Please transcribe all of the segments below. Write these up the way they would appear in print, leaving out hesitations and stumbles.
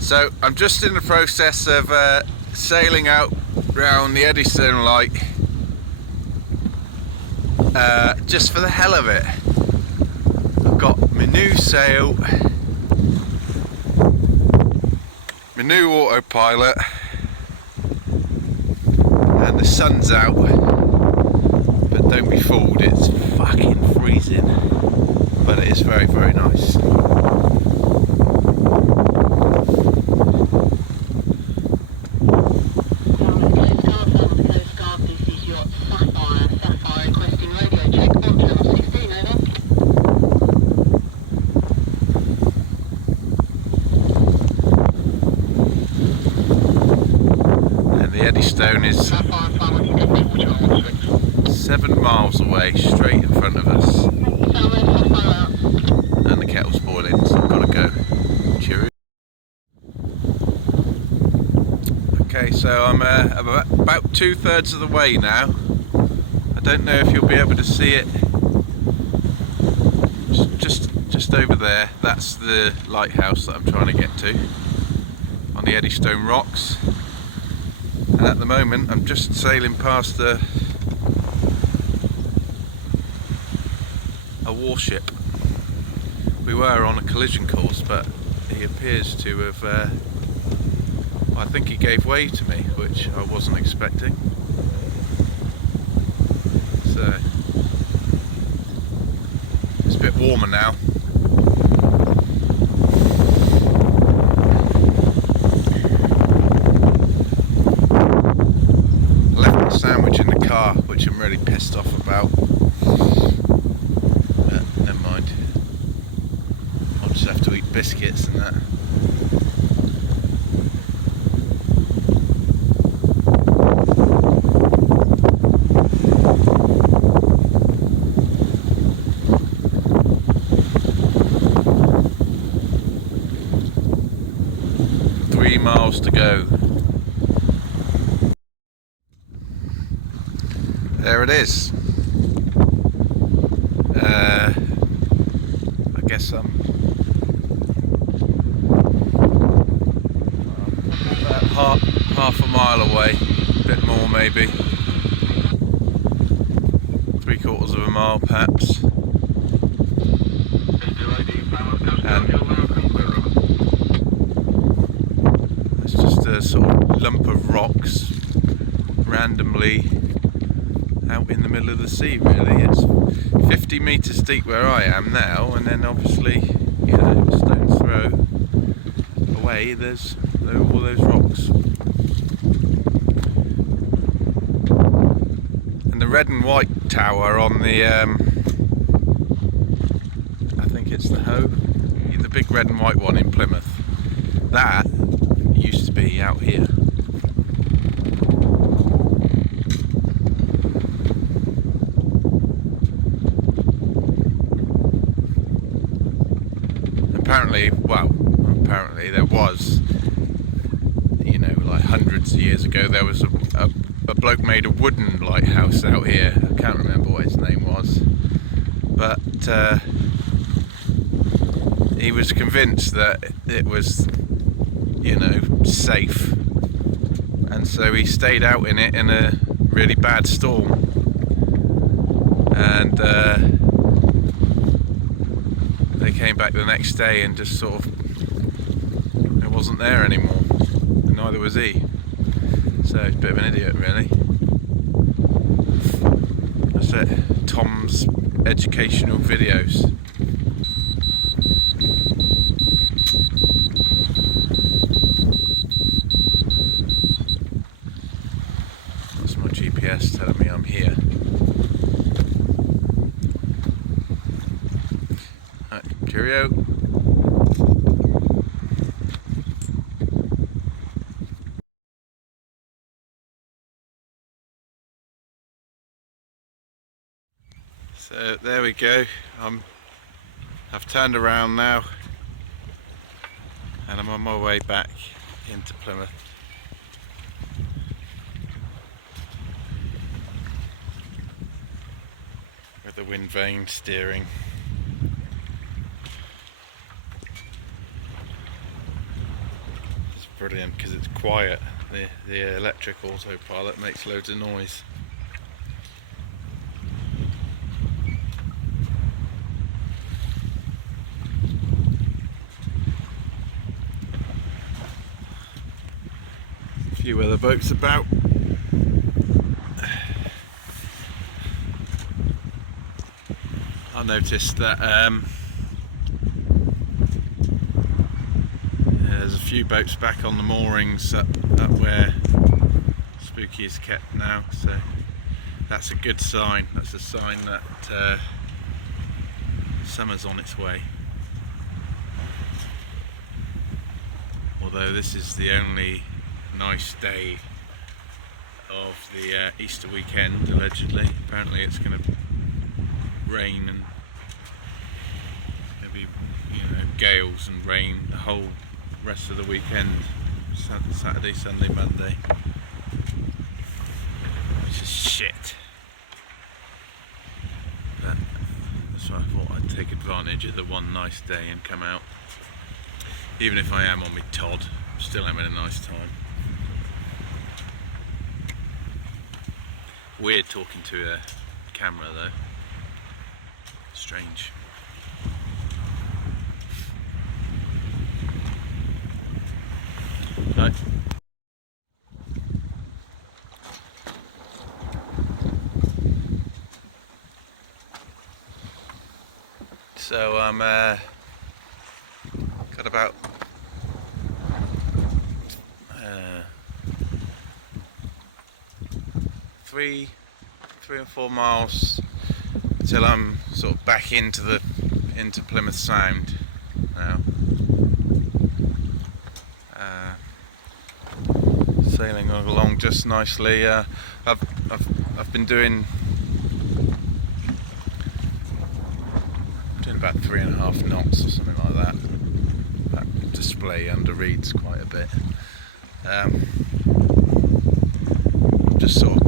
So I'm just in the process of sailing out round the Eddystone light, just for the hell of it. I've got my new sail, my new autopilot, and the sun's out, but don't be fooled, it's fucking freezing, but it is very, very nice. Eddystone is 7 miles away, straight in front of us, and the kettle's boiling, so I've got to go. Cheerio. Okay, so I'm about 2/3 of the way now. I don't know if you'll be able to see it. Just over there, that's the lighthouse that I'm trying to get to on the Eddystone rocks. And at the moment I'm just sailing past a warship. We were on a collision course, but he appears to have, well, I think he gave way to me, which I wasn't expecting. So it's a bit warmer now. Sandwich in the car, which I'm really pissed off about, but never mind, I'll just have to eat biscuits and that. Three miles to go. There it is. I guess I'm about half a mile away, a bit more maybe, 3/4 of a mile perhaps. And it's just a sort of lump of rocks randomly out in the middle of the sea, really. It's 50 metres deep where I am now, and then obviously, you know, stone's throw away there's all those rocks. And the red and white tower on the I think it's the Hoe, the big red and white one in Plymouth, that used to be out here. Apparently there was, you know, like hundreds of years ago, there was a bloke made a wooden lighthouse out here. I can't remember what his name was, but he was convinced that it was, you know, safe, and so he stayed out in it in a really bad storm, and they came back the next day and just sort of, it wasn't there anymore, and neither was he. So he's a bit of an idiot, really. That's it, Tom's educational videos. That's my GPS telling me I'm here. Cheerio. So there we go. I've turned around now, and I'm on my way back into Plymouth. With the Windvane steering. brilliant because it's quiet. The electric autopilot makes loads of noise. A few other boats about. I noticed that there's a few boats back on the moorings up where Spooky is kept now, so that's a good sign. That's a sign that summer's on its way. Although this is the only nice day of the Easter weekend, allegedly. Apparently it's going to rain and maybe, gales and rain the whole rest of the weekend, Saturday, Sunday, Monday, which is shit. But that's why I thought I'd take advantage of the one nice day and come out. Even if I am on my Todd, I'm still having a nice time. Weird talking to a camera though. Strange. Right. So I'm got about 3 or 4 miles till I'm sort of back into Plymouth Sound now. Sailing along just nicely. I've been doing about 3.5 knots or something like that. That display under reads quite a bit. Just sort of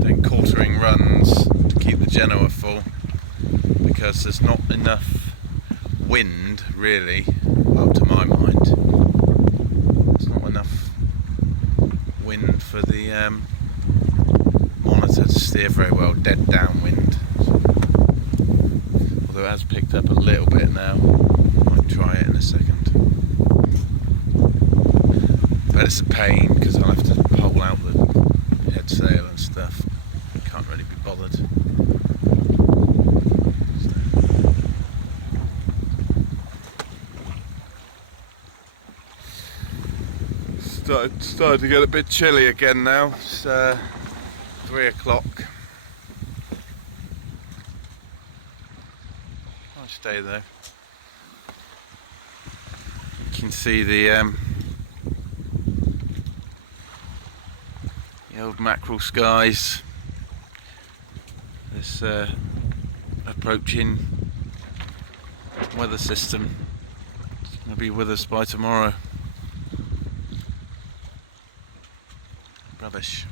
doing quartering runs to keep the Genoa full, because there's not enough wind really, well, to my mind. There's not enough wind for the Monitor to steer very well, dead downwind. Although it has picked up a little bit now. Might try it in a second. But it's a pain because I'll have to pole out the head sail and stuff. Can't really be bothered. Started to get a bit chilly again now. It's 3 o'clock. Nice day though. You can see the old mackerel skies. This approaching weather system is going to be with us by tomorrow. Rubbish.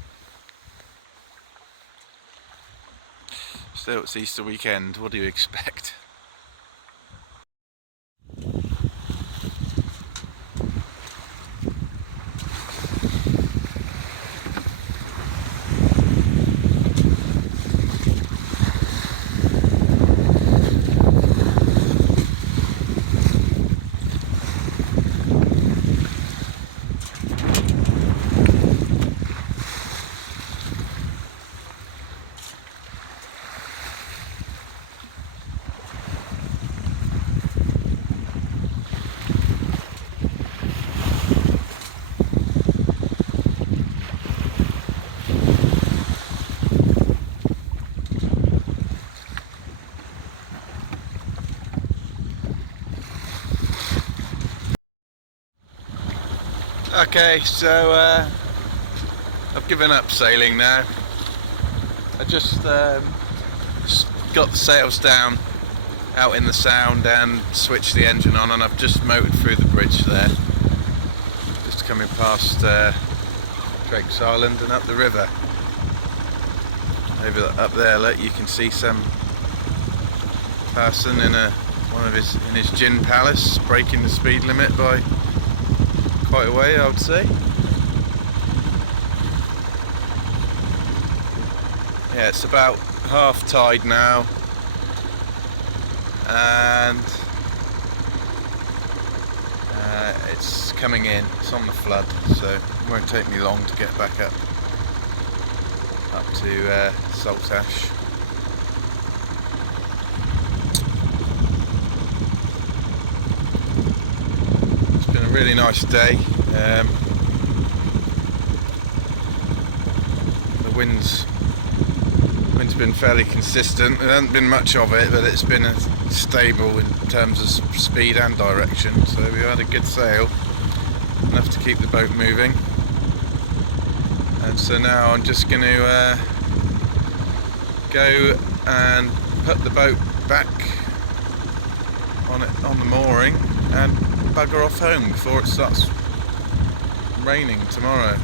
Still, it's Easter weekend. What do you expect? Okay, so I've given up sailing now. I just got the sails down out in the Sound and switched the engine on, and I've just motored through the bridge there, just coming past Drake's Island and up the river. Up there, look, you can see some person in his gin palace breaking the speed limit by quite a way, I would say. Yeah, it's about half tide now, and it's coming in. It's on the flood, so it won't take me long to get back up to Saltash. It's been a really nice day. The wind's been fairly consistent. There hasn't been much of it, but it's been stable in terms of speed and direction, so we had a good sail, enough to keep the boat moving. And so now I'm just going to go and put the boat back on the mooring and bugger off home before it starts raining tomorrow.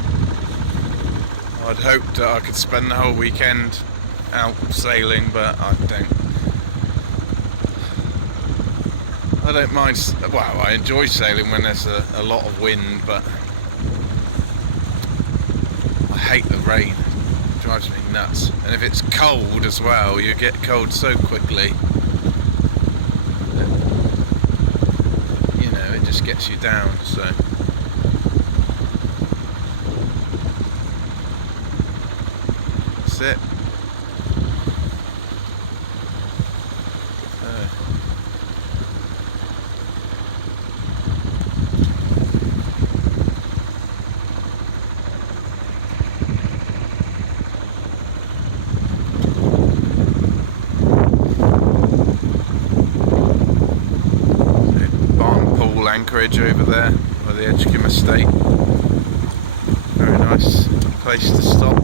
I'd hoped that I could spend the whole weekend out sailing, but I don't mind. Well, I enjoy sailing when there's a lot of wind, but I hate the rain. It drives me nuts. And if it's cold as well, you get cold so quickly that, you know, it just gets you down. So that's it. Anchorage over there by the Edgecombe estate. Very nice place to stop.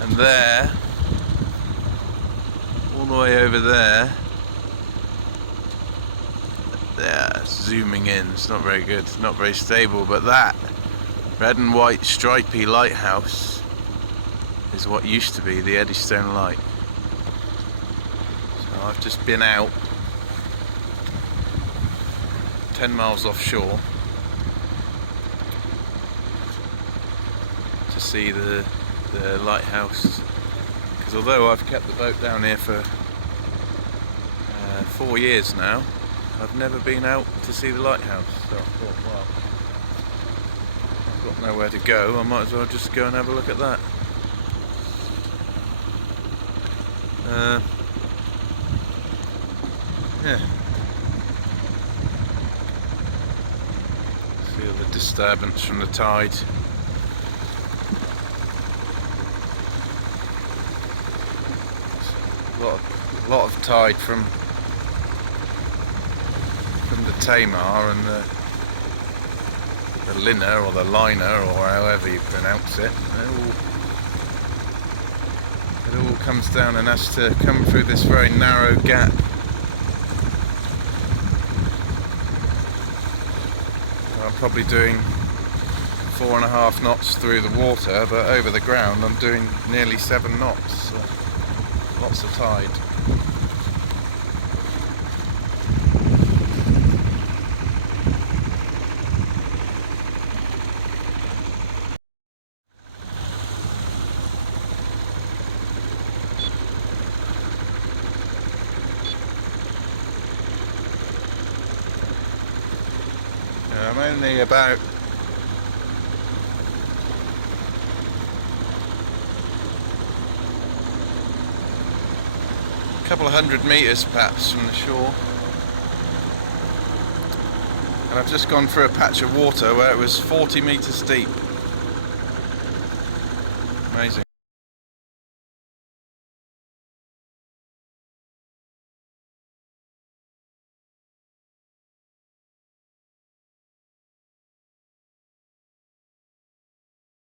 And there, all the way over there, zooming in, it's not very good, it's not very stable, but that red and white stripy lighthouse is what used to be the Eddystone light. So I've just been out 10 miles offshore to see the lighthouse, because although I've kept the boat down here for 4 years now, I've never been out to see the lighthouse. So I thought, well, I've got nowhere to go, I might as well just go and have a look at that. Yeah. Feel the disturbance from the tide. A lot of tide from the Tamar and the Liner or the Liner, or however you pronounce it. It all comes down and has to come through this very narrow gap. I'm probably doing 4.5 knots through the water, but over the ground I'm doing nearly 7 knots. So lots of tide. I'm only about a couple of 100 metres perhaps from the shore, and I've just gone through a patch of water where it was 40 metres deep. Amazing.